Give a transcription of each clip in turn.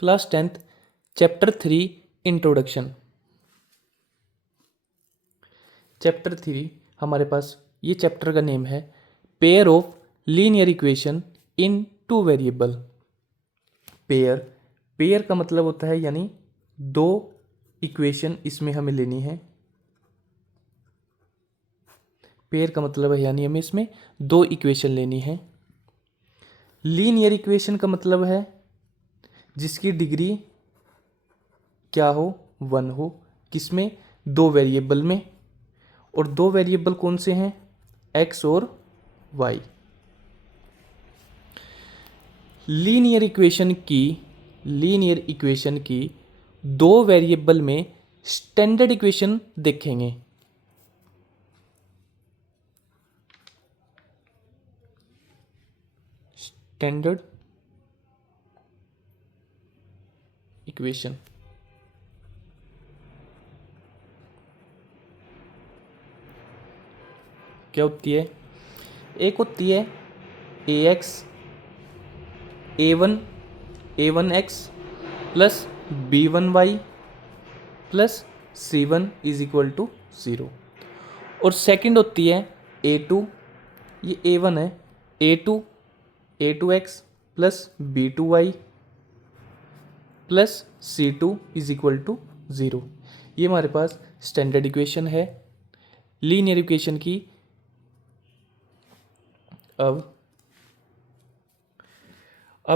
Class 10th chapter 3 introduction. Chapter 3 हमारे पास ये chapter का नेम है pair of linear equation in two variable. Pair pair का मतलब होता है यानी दो इक्वेशन इसमें हमें लेनी है। पेयर का मतलब है यानी हमें इसमें दो इक्वेशन लेनी है। लीनियर इक्वेशन का मतलब है जिसकी डिग्री क्या हो, 1 हो। किसमें? दो वेरिएबल में। और दो वेरिएबल कौन से हैं? x और y। लीनियर इक्वेशन की दो वेरिएबल में स्टैंडर्ड इक्वेशन देखेंगे। स्टैंडर्ड इक्वेशन क्या होती है? एक होती है ax a1x plus b1y plus c1 is equal to 0। और सेकंड होती है a2, ये a1 है, a2x plus b2y plus c2 is equal to 0। ये हमारे पास स्टैंडर्ड इक्वेशन है लीनियर इक्वेशन की। अब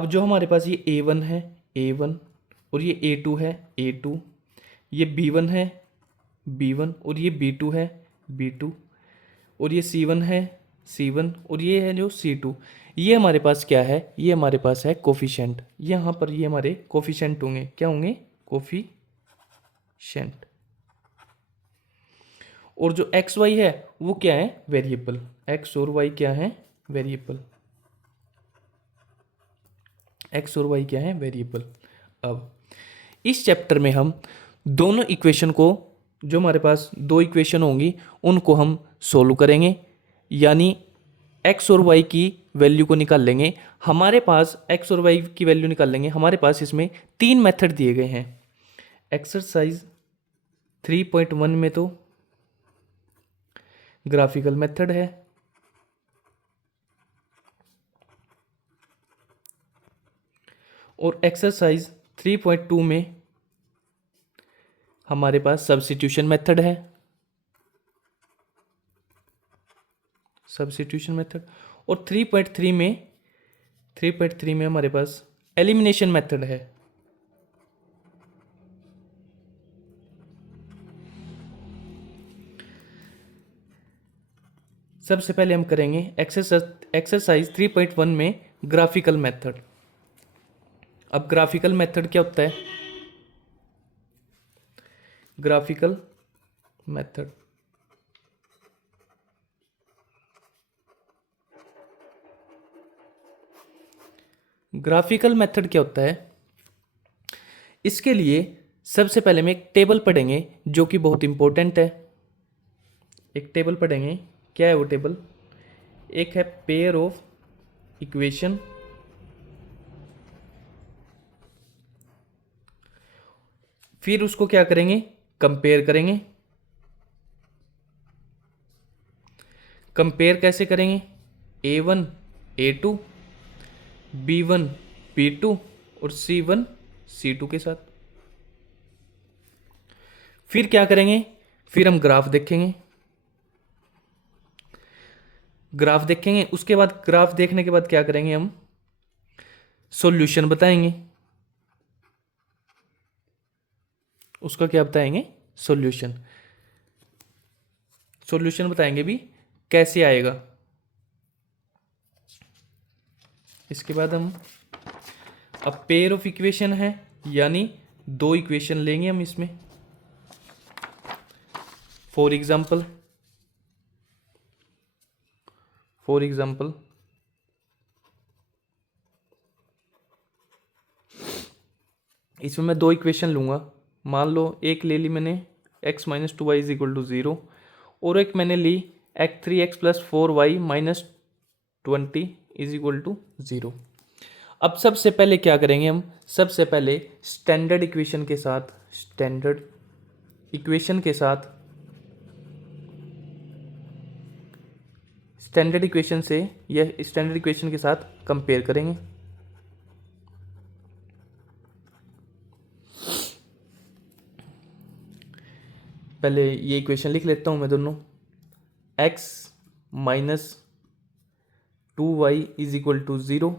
जो हमारे पास ये a1 है a1 और ये a2 है a2, ये b1 है b1 और ये b2 है b2 और ये c1 है c1 और ये है जो c2, ये हमारे पास क्या है? ये हमारे पास है कोफिशिएंट। यहाँ पर ये हमारे कोफिशिएंट होंगे। क्या होंगे? कोफिशिएंट। और जो एक्स वाई है वो क्या है? वेरिएबल। एक्स और वाई क्या है? वेरिएबल। एक्स और वाई क्या है? वेरिएबल। अब इस चैप्टर में हम दोनों इक्वेशन को, जो हमारे पास दो इक्वेशन होंगी, उनको हम सोल्व करेंगे, यानी एक्स और वाई की वैल्यू को निकाल लेंगे। हमारे पास एक्स और वाई की वैल्यू निकाल लेंगे। हमारे पास इसमें तीन मेथड दिए गए हैं। एक्सरसाइज 3.1 में तो ग्राफिकल मेथड है, और एक्सरसाइज 3.2 में हमारे पास सब्स्टिट्यूशन मेथड है। Substitution method. और 3.3 में हमारे पास एलिमिनेशन मेथड है। सबसे पहले हम करेंगे एक्सरसाइज 3.1 में ग्राफिकल मेथड। अब ग्राफिकल मेथड क्या होता है? ग्राफिकल मेथड क्या होता है? इसके लिए सबसे पहले हम एक टेबल पढ़ेंगे जो कि बहुत इंपॉर्टेंट है। एक टेबल पढ़ेंगे। क्या है वो टेबल? एक है पेयर ऑफ इक्वेशन, फिर उसको क्या करेंगे? कंपेयर करेंगे। कंपेयर कैसे करेंगे? a1 a2 b1 b2 और c1 c2 के साथ। फिर क्या करेंगे? फिर हम ग्राफ देखेंगे। उसके बाद ग्राफ देखने के बाद क्या करेंगे? हम सॉल्यूशन बताएंगे। उसका क्या बताएंगे? सॉल्यूशन बताएंगे भी कैसे आएगा। इसके बाद हम अब पेयर ऑफ इक्वेशन है, यानी दो इक्वेशन लेंगे हम इसमें। फॉर एग्जाम्पल इसमें मैं दो इक्वेशन लूंगा। मान लो एक ले ली मैंने x minus 2y is equal to 0, और एक मैंने ली x 3x plus 4y minus 20 is equal to 0। अब सबसे पहले क्या करेंगे हम, सबसे पहले स्टैंडर्ड इक्वेशन के साथ, स्टैंडर्ड इक्वेशन के साथ, स्टैंडर्ड इक्वेशन से या स्टैंडर्ड इक्वेशन के साथ कंपेयर करेंगे। पहले ये इक्वेशन लिख लेता हूँ मैं दोनों, x minus 2y is equal to 0।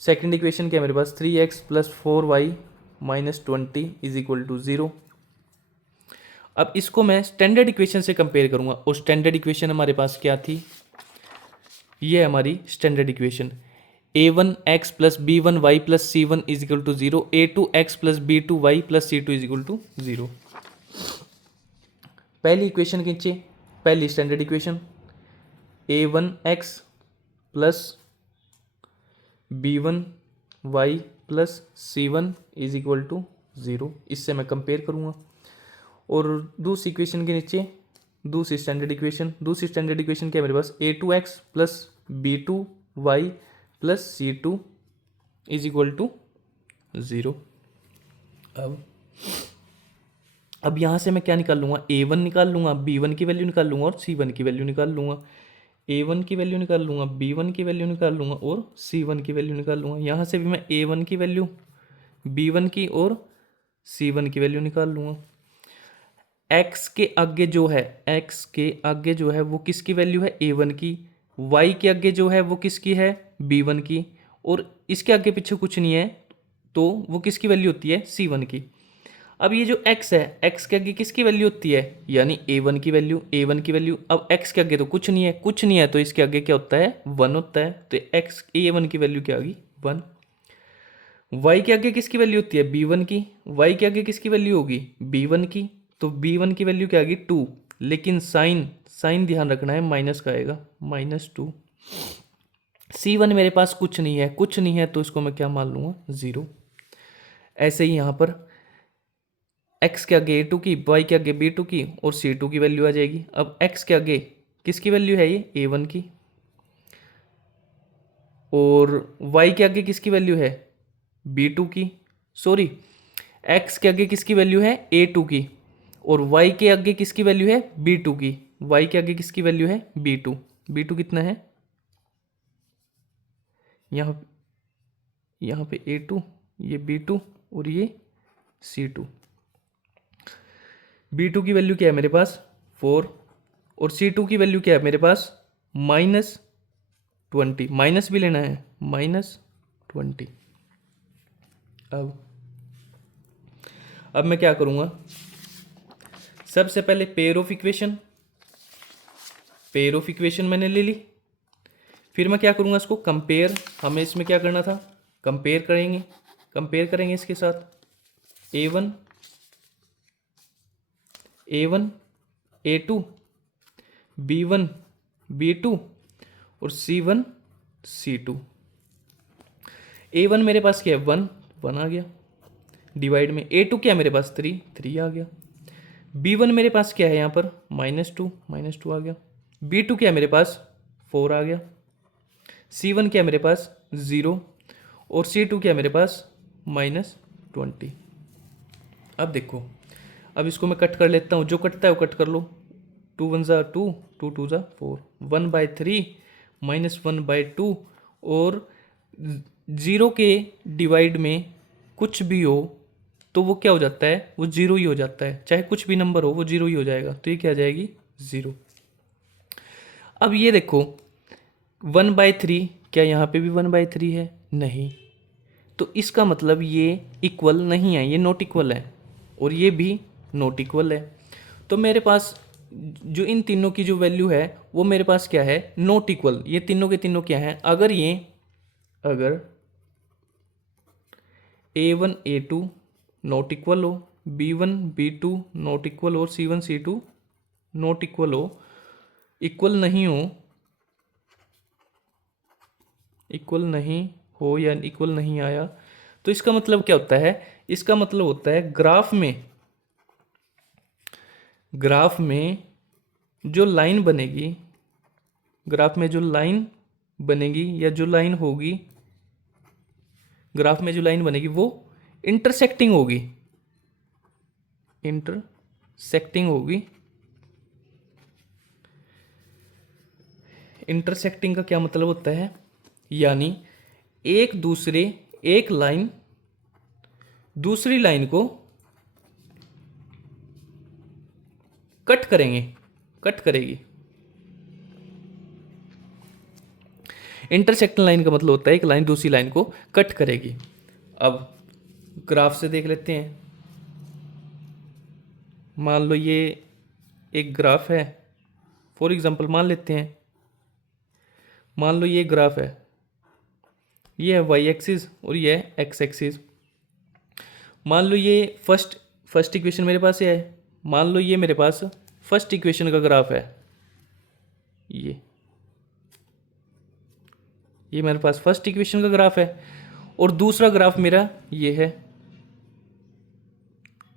Second equation क्या है मेरे पास, 3x plus 4y minus 20 is equal to 0। अब इसको मैं स्टैंडर्ड इक्वेशन से कंपेयर करूंगा, और स्टैंडर्ड इक्वेशन हमारे पास क्या थी, ये है हमारी standard equation, a1x plus b1y plus c1 is equal to 0, a2x plus b2y plus c2 is equal to 0। पहली इक्वेशन खींचे, पहली standard equation a1x plus b1y plus c1 is equal to 0, इससे मैं कंपेयर करूँगा। और दूसरी इक्वेशन के नीचे दूसरी स्टैंडर्ड इक्वेशन, दूसरी स्टैंडर्ड इक्वेशन क्या है मेरे पास, a2x plus b2y plus c2 is equal to 0। अब यहाँ से मैं क्या निकाल लूँगा, a1 निकाल लूँगा, b1 की वैल्यू निकाल लूँगा और c1 की वैल्यू निकाल लूँगा, a1 की वैल्यू निकाल लूँगा, b1 की वैल्यू निकाल लूँगा और c1 की वैल्यू निकाल लूँगा। यहाँ से भी मैं a1 की वैल्यू, b1 की और c1 की वैल्यू निकाल लूँगा। x के आगे जो है, x के आगे जो है वो किसकी वैल्यू है, a1 की, y के आगे जो है वो किसकी है, b1 की, और इसके आगे पीछे कुछ नहीं है तो वो किसकी वैल्यू होती है, c1 की। अब ये जो x है, x के आगे किसकी वैल्यू होती है, यानी a1 की वैल्यू, a1 की वैल्यू। अब x के आगे तो कुछ नहीं है, कुछ नहीं है तो इसके आगे क्या होता है, 1 होता है, तो x a1 की वैल्यू क्या आ गई, 1। y के आगे किसकी वैल्यू होती है, b1 की, y के आगे किसकी वैल्यू होगी, b1 की, तो b1 की वैल्यू क्या आ गई, 2। लेकिन साइन, साइन ध्यान रखना है, माइनस का आएगा, -2। c1 मेरे पास कुछ नहीं है, कुछ नहीं है तो इसको मैं क्या मान लूँगा, 0। ऐसे ही यहाँ पर x के आगे a2 की, y के आगे b2 की और c2 की वैल्यू आ जाएगी। अब x के आगे किसकी वैल्यू है, ये a1 की, और y के आगे किसकी वैल्यू है, b2 की, सॉरी x के आगे किसकी वैल्यू है, a2 की, और y के आगे किसकी वैल्यू है, b2 की, y के आगे किसकी वैल्यू है, b2। b2 कितना है, यहाँ पे a2, ये b2 और ये c2। b2 की वैल्यू क्या है मेरे पास, 4, और c2 की वैल्यू क्या है मेरे पास, -20, माइनस भी लेना है, -20। अब मैं क्या करूँगा, सबसे पहले pair of equation, pair of equation मैंने ले ली, फिर मैं क्या करूँगा, इसको कंपेयर, हमें इसमें क्या करना था, कंपेयर करेंगे, कंपेयर करेंगे इसके साथ a1 a2 b1 b2 और c1 c2। a1 मेरे पास क्या है, 1 आ गया, डिवाइड में a2 क्या है मेरे पास, 3 आ गया, b1 मेरे पास क्या है यहाँ पर, -2 आ गया, b2 क्या है मेरे पास, 4 आ गया, c1 क्या है मेरे पास, 0, और c2 क्या है मेरे पास, -20। अब देखो, अब इसको मैं कट कर लेता हूँ, जो कटता है वो कट कर लो, 2 1 ज़ा 2, 2 2 ज़ा 4, 1/3 -1/2, और 0 के डिवाइड में कुछ भी हो तो वो क्या हो जाता है, वो 0 ही हो जाता है, चाहे कुछ भी नंबर हो वो 0 ही हो जाएगा, तो ये क्या आ जाएगी, 0। अब ये देखो 1/3, क्या यहाँ पे भी 1/3 है, नहीं, तो इसका मतलब ये इक्वल नहीं है, ये नॉट इक्वल है, और ये भी नॉट इक्वल है। तो मेरे पास जो इन तीनों की जो वैल्यू है वो मेरे पास क्या है, नॉट इक्वल, ये तीनों के तीनों क्या हैं, अगर a1 a2 नॉट इक्वल हो, b1 b2 नॉट इक्वल हो, c1 c2 नॉट इक्वल हो, इक्वल नहीं हो, इक्वल नहीं हो या इक्वल नहीं आया, तो इसका मतलब क्या होता है, इसका मतलब होता है ग्राफ में जो लाइन बनेगी, ग्राफ में जो लाइन बनेगी या जो लाइन होगी ग्राफ में जो लाइन बनेगी वो इंटरसेक्टिंग होगी, इंटरसेक्टिंग होगी। इंटरसेक्टिंग का क्या मतलब होता है, यानी एक लाइन दूसरी लाइन को कट करेगी। इंटरसेक्टिंग लाइन का मतलब होता है एक लाइन दूसरी लाइन को कट करेगी। अब ग्राफ से देख लेते हैं। मान लो ये एक ग्राफ है, फॉर एग्जांपल मान लेते हैं, मान लो ये ग्राफ है, ये है वाई एक्सिस और ये है एक्स एक्सिस। मान लो ये फर्स्ट इक्वेशन मेरे पास है, मान लो ये मेरे पास फर्स्ट इक्वेशन का ग्राफ है, ये मेरे पास फर्स्ट इक्वेशन का ग्राफ है और दूसरा ग्राफ मेरा ये है,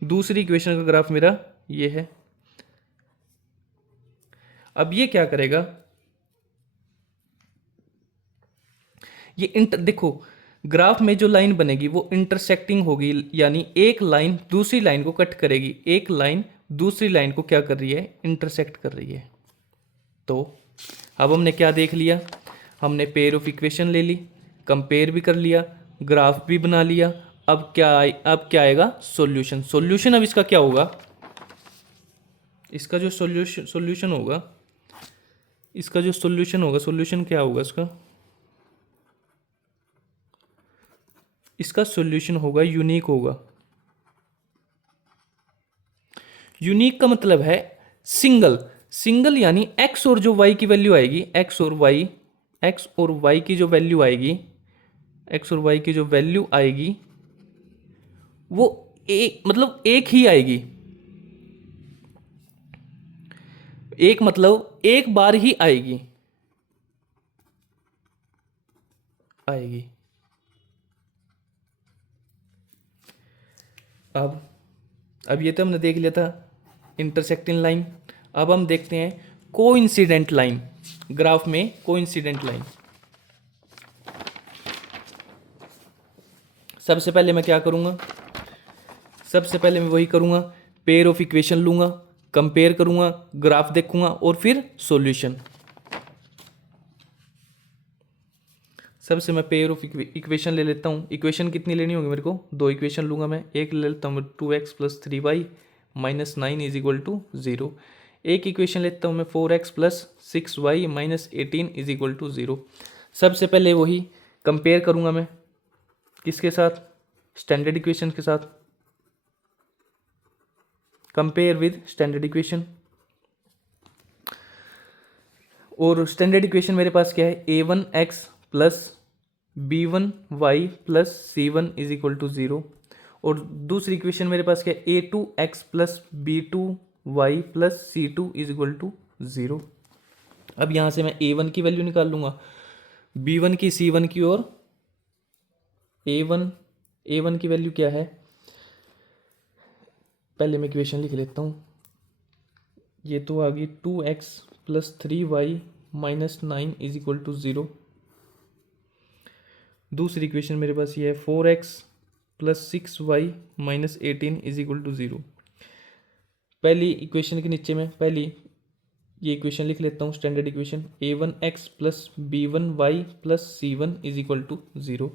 दूसरी इक्वेशन का ग्राफ मेरा ये है। अब ये क्या करेगा, देखो ग्राफ में जो लाइन बनेगी वो इंटरसेक्टिंग होगी, यानी एक लाइन दूसरी लाइन को कट करेगी, एक लाइन दूसरी लाइन को क्या कर रही है, इंटरसेक्ट कर रही है। तो अब हमने क्या देख लिया, हमने पेयर ऑफ इक्वेशन ले ली, कंपेयर भी कर लिया, ग्राफ भी बना लिया। अब क्या आएगा, सॉल्यूशन। अब इसका क्या होगा, इसका जो सॉल्यूशन होगा, सॉल्यूशन क्या होगा इसका सॉल्यूशन होगा यूनिक होगा। यूनिक का मतलब है सिंगल यानी एक्स और जो वाई की वैल्यू आएगी, एक्स और वाई की जो वैल्यू आएगी, वो मतलब एक ही आएगी, मतलब एक बार ही आएगी। अब ये तो हमने देख लिया था इंटरसेक्टिंग लाइन। अब हम देखते हैं कोइंसिडेंट लाइन, ग्राफ में कोइंसिडेंट लाइन। सबसे पहले मैं क्या करूंगा, सबसे पहले मैं वही करूंगा, पेयर ऑफ इक्वेशन लूंगा, कंपेयर करूंगा, ग्राफ देखूंगा और फिर सॉल्यूशन। सबसे मैं पेयर ऑफ इक्वेशन ले लेता हूँ। इक्वेशन कितनी लेनी होगी मेरे को, दो इक्वेशन लूंगा मैं। एक ले लेता हूँ 2x plus 3y minus 9 is equal to 0। एक इक्वेशन लेता हूँ मैं 4x plus 6y minus 18 is equal to 0। सबसे पहले वही कंपेयर करूँगा मैं, किसके साथ, स्टैंडर्ड इक्वेशन के साथ। कंपेयर विद स्टैंडर्ड इक्वेशन, और स्टैंडर्ड इक्वेशन मेरे पास क्या है, a1x plus b1y plus c1 is equal to 0। और दूसरी इक्वेशन मेरे पास क्या है, a2x plus b2y plus c2 is equal to 0। अब यहाँ से मैं a1 की वैल्यू निकाल लूँगा, b1 की, c1 की, और a1 की वैल्यू क्या है, पहले मैं इक्वेशन लिख लेता हूँ। ये तो आ गई 2x plus 3y minus 9 is equal to 0। दूसरी इक्वेशन मेरे पास ये है 4x plus 6y minus 18 is equal to 0। पहली इक्वेशन के नीचे में पहली ये इक्वेशन लिख लेता हूँ, standard equation a1x plus b1y plus c1 is equal to 0।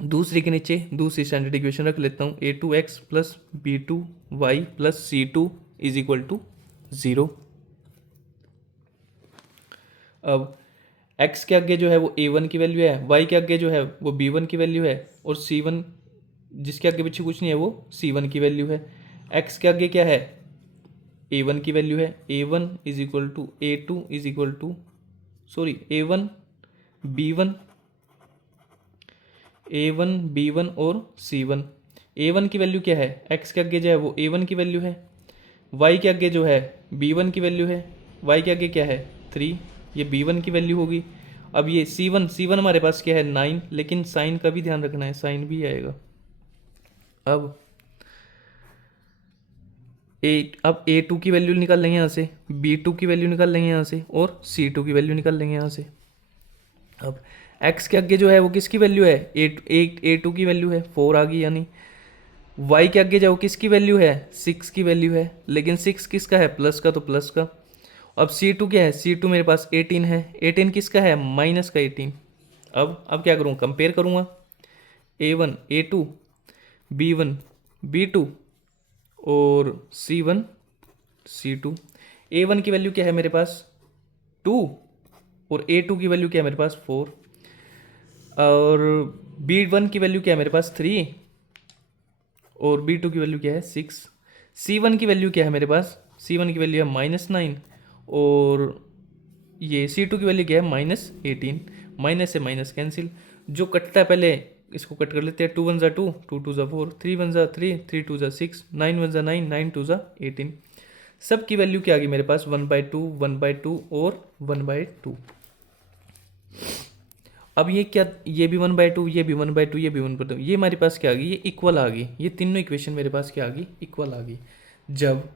दूसरी के नीचे दूसरी स्टैंडर्ड इक्वेशन रख लेता हूँ, a2x plus b2y plus c2 is equal to 0। अब x के आगे जो है वो a1 की वैल्यू है, y के आगे जो है वो b1 की वैल्यू है, और c1 जिसके आगे पीछे कुछ नहीं है वो c1 की वैल्यू है। x के आगे क्या है, a1 की वैल्यू है, a1 is equal to a2 is equal to a1 b1 और c1। a1 की वैल्यू क्या है, x के आगे जो है वो a1 की वैल्यू है, y के आगे जो है b1 की वैल्यू है, y के आगे क्या है 3, ये b1 की वैल्यू होगी। अब ये c1 हमारे पास क्या है 9, लेकिन साइन का भी ध्यान रखना है, साइन भी आएगा। अब a2 की वैल्यू निकाल लेंगे यहाँ से, b2 की वैल्यू निकाल लेंगे यहाँ से, और c2 की वैल्यू निकाल लेंगे यहाँ से। अब x के आगे जो है वो किसकी वैल्यू है, a2 की वैल्यू है 4 आ गई, यानी y के आगे जाओ किसकी वैल्यू है 6 की वैल्यू है, लेकिन 6 किसका है प्लस का, तो प्लस का। अब C2 क्या है, C2 मेरे पास 18 है, 18 किसका है माइनस का 18। अब क्या करूँ, कंपेयर करूँगा A1 A2 B1 B2 और C1 C2। A1 की वैल्यू क्या है मेरे पास 2 और A2 की वैल्यू क्या है मेरे पास 4 और B1 की वैल्यू क्या है मेरे पास 3 और B2 की वैल्यू क्या है 6। C1 की वैल्यू क्या है मेरे पास, C1 की वैल्यू है -9 और ये C2 की वैल्यू क्या है -18। माइनस से माइनस कैंसिल, जो कटता है पहले इसको कट कर लेते हैं। 2 1 2, 2 2 4, 3 1 3, 3 2 6, 9 1 9, 9 2 18। सब की वैल्यू क्या आ गई मेरे पास 1/2 1/2 और 1/2। अब ये क्या, ये भी 1/2 ये भी 1/2 ये भी 1/2, ये हमारे पास क्या आ गई, ये इक्वल आ गई। ये तीनों इक्वेशन मेरे पास क्या आ गई, इक्वल आ गई। जब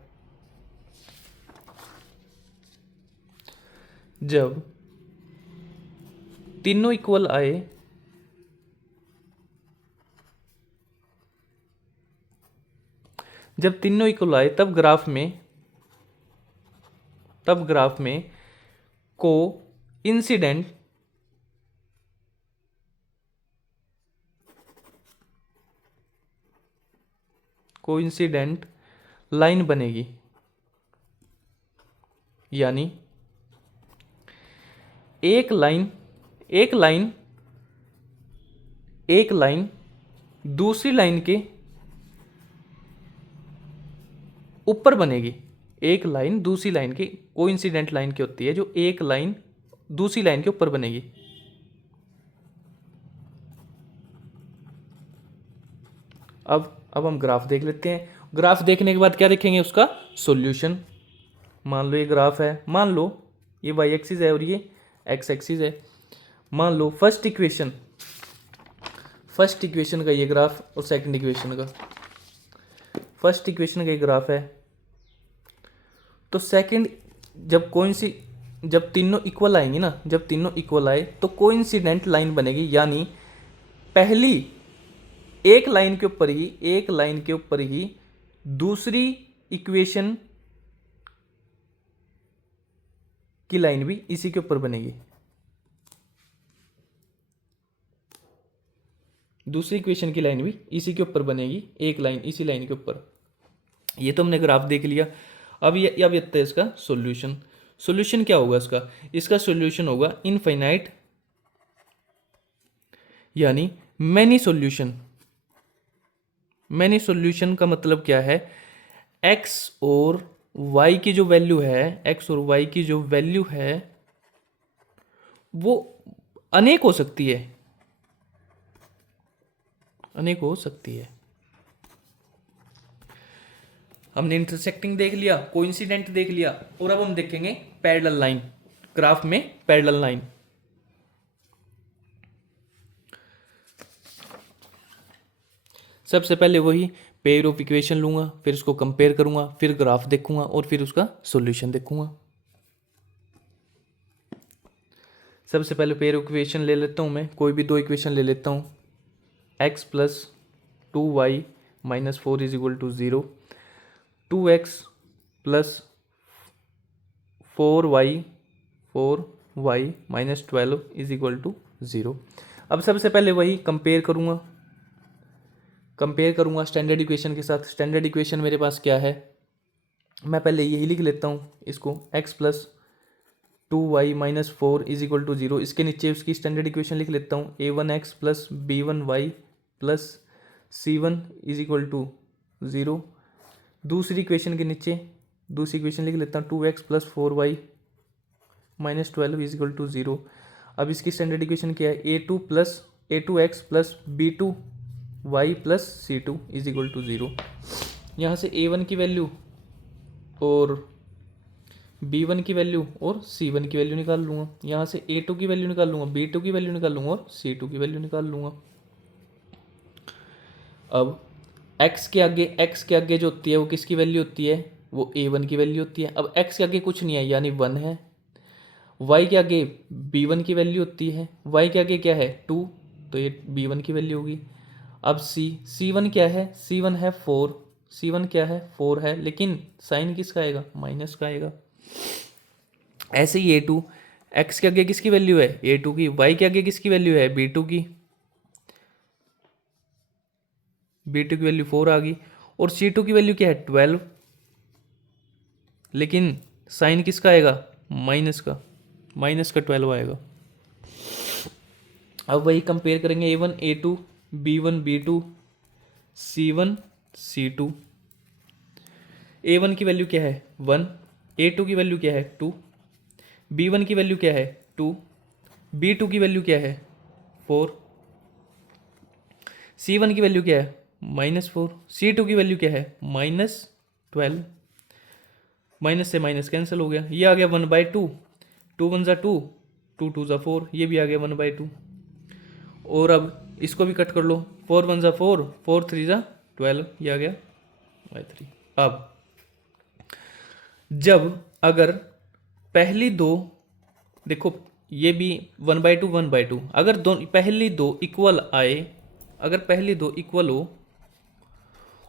जब तीनों इक्वल आए जब तीनों इक्वल आए तब ग्राफ में को इंसिडेंट लाइन बनेगी, यानी एक लाइन दूसरी लाइन के ऊपर बनेगी। एक लाइन दूसरी लाइन के कोइंसिडेंट लाइन की होती है, जो एक लाइन दूसरी लाइन के ऊपर बनेगी। अब हम ग्राफ देख लेते हैं। ग्राफ देखने के बाद क्या देखेंगे, उसका सॉल्यूशन। मान लो ये ग्राफ है, मान लो ये वाई एक्सिस है और ये एक्स एक्सिस है। मान लो फर्स्ट इक्वेशन का ये ग्राफ और सेकंड इक्वेशन का, फर्स्ट इक्वेशन का ये ग्राफ है, तो सेकंड जब तीनों इक्वल आएंगी ना, जब तीनों इक्वल आए तो कोइंसिडेंट लाइन बनेगी, यानी पहली एक लाइन के ऊपर ही दूसरी इक्वेशन की लाइन भी इसी के ऊपर बनेगी। दूसरी इक्वेशन की लाइन भी इसी के ऊपर बनेगी, एक लाइन इसी लाइन के ऊपर। ये तो हमने ग्राफ देख लिया। अब आता है इसका सॉल्यूशन। सॉल्यूशन क्या होगा इसका सॉल्यूशन होगा इनफाइनाइट, यानी मैनी सॉल्यूशन का मतलब क्या है, x और y की जो वैल्यू है वो अनेक हो सकती है। हमने इंटरसेक्टिंग देख लिया, कोइंसिडेंट देख लिया, और अब हम देखेंगे पैरेलल लाइन। ग्राफ में पैरेलल लाइन, सबसे पहले वही पेयर ऑफ इक्वेशन लूंगा, फिर उसको कंपेयर करूंगा, फिर ग्राफ देखूंगा और फिर उसका सॉल्यूशन देखूंगा। सबसे पहले पेयर ऑफ इक्वेशन ले लेता हूं, मैं कोई भी दो इक्वेशन ले लेता हूं। x + 2y - 4 = 0, 2x + 4y - 12 = 0। अब सबसे पहले वही कंपेयर करूंगा स्टैंडर्ड इक्वेशन के साथ। स्टैंडर्ड इक्वेशन मेरे पास क्या है, मैं पहले यही लिख लेता हूँ इसको, x + 2y - 4 = 0। इसके नीचे उसकी स्टैंडर्ड इक्वेशन लिख लेता हूँ, a1x + b1y + c1 = 0। दूसरी इक्वेशन के नीचे दूसरी इक्वेशन लिख लेता हूँ, 2x + 4y - 12 = 0। अब इसकी स्टैंडर्ड इक्वेशन क्या है, a2x + b2y + c2 = 0। यहाँ से a1 की वैल्यू और b1 की वैल्यू और c1 की वैल्यू निकाल लूँगा। यहाँ से a2 की वैल्यू निकाल लूँगा, b2 की वैल्यू निकाल लूँगा और c2 की वैल्यू निकाल लूँगा। अब x के आगे जो होती है वो किसकी वैल्यू होती है, वो a1 की वैल्यू होती है। अब x के आगे कुछ नहीं है, यानी 1 है। y के आगे b1 की वैल्यू होती है, y के आगे क्या है 2, तो ये b1 की वैल्यू होगी। अब c1 क्या है, c1 है 4, c1 क्या है 4 है, लेकिन साइन किसका आएगा, माइनस का आएगा। ऐसे ही a2, x के आगे किसकी वैल्यू है a2 की, y के आगे किसकी वैल्यू है b2 की, b2 की वैल्यू 4 आ गई। और c2 की वैल्यू क्या है 12, लेकिन साइन किसका आएगा, माइनस का, -12 आएगा। अब वही कंपेयर करेंगे a1 a2, b1 b2, c1 c2। a1 की वैल्यू क्या है 1, a2 की वैल्यू क्या है 2, b1 की वैल्यू क्या है 2, b2 की वैल्यू क्या है 4, c1 की वैल्यू क्या है -4, c2 की वैल्यू क्या है -12। माइनस से माइनस कैंसिल हो गया, ये आ गया 1/2, 2 1 ज़ा 2, 2 2 ज़ा 4, ये भी आ गया 1/2। और अब इसको भी कट कर लो, 4 1 ज़ा 4, 4 3 ज़ा 12, ये आ गया 3। अब जब अगर पहली दो, देखो ये भी 1/2 1/2, अगर पहली दो इक्वल आए, अगर पहली दो इक्वल हो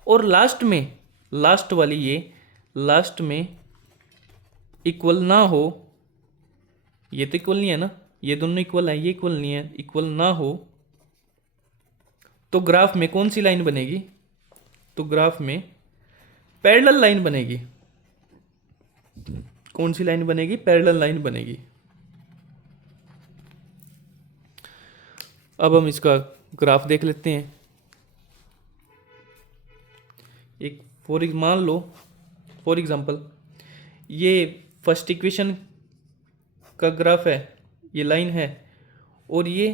और लास्ट में, लास्ट वाली ये लास्ट में इक्वल ना हो, ये तो इक्वल नहीं है ना, ये दोनों इक्वल है, ये इक्वल नहीं है, इक्वल ना हो, तो ग्राफ में कौन सी लाइन बनेगी, तो ग्राफ में पैरेलल लाइन बनेगी। कौन सी लाइन बनेगी, पैरेलल लाइन बनेगी। अब हम इसका ग्राफ देख लेते हैं। एक मान लो फॉर एग्जांपल ये फर्स्ट इक्वेशन का ग्राफ है, ये लाइन है, और ये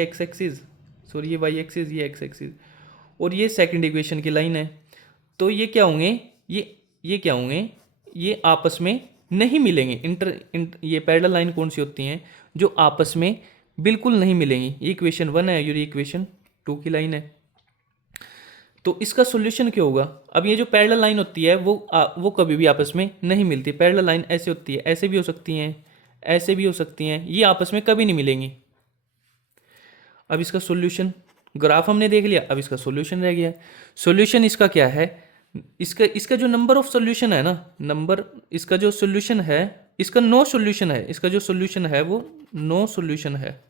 एक्स एक्सिस, सॉरी ये वाई एक्सिस, ये एक्स एक्सिस, और ये सेकंड इक्वेशन की लाइन है। तो ये क्या होंगे, ये क्या होंगे, ये आपस में नहीं मिलेंगे। ये पैरेलल लाइन कौन सी होती हैं जो आपस में बिल्कुल नहीं मिलेंगी। ये इक्वेशन 1 है और ये इक्वेशन 2 की लाइन है। तो इसका सॉल्यूशन क्या होगा, अब ये जो पैरेलल लाइन होती है वो कभी भी आपस में नहीं मिलती। पैरेलल लाइन ऐसे होती है, ऐसे भी हो सकती हैं, ऐसे भी हो सकती हैं, ये आपस में कभी नहीं मिलेंगी। अब इसका सॉल्यूशन, ग्राफ हमने देख लिया, अब इसका सॉल्यूशन रह गया। सॉल्यूशन इसका क्या है, इसका जो नंबर ऑफ सॉल्यूशन है ना, नंबर, इसका जो सॉल्यूशन है, इसका नो सॉल्यूशन है, इसका जो सॉल्यूशन है वो नो सॉल्यूशन है।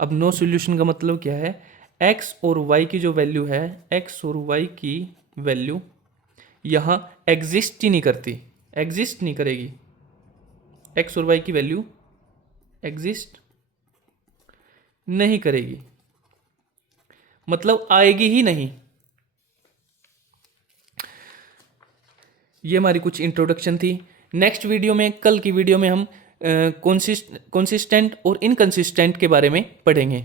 अब नो सॉल्यूशन का मतलब क्या है, x और y की जो वैल्यू है, x और y की वैल्यू यहाँ एग्जिस्ट ही नहीं करती, एग्जिस्ट नहीं करेगी। x और y की वैल्यू एग्जिस्ट नहीं करेगी, मतलब आएगी ही नहीं। ये हमारी कुछ इंट्रोडक्शन थी। नेक्स्ट वीडियो में, कल की वीडियो में हम कंसिस्टेंट और इनकंसिस्टेंट के बारे में पढ़ेंगे।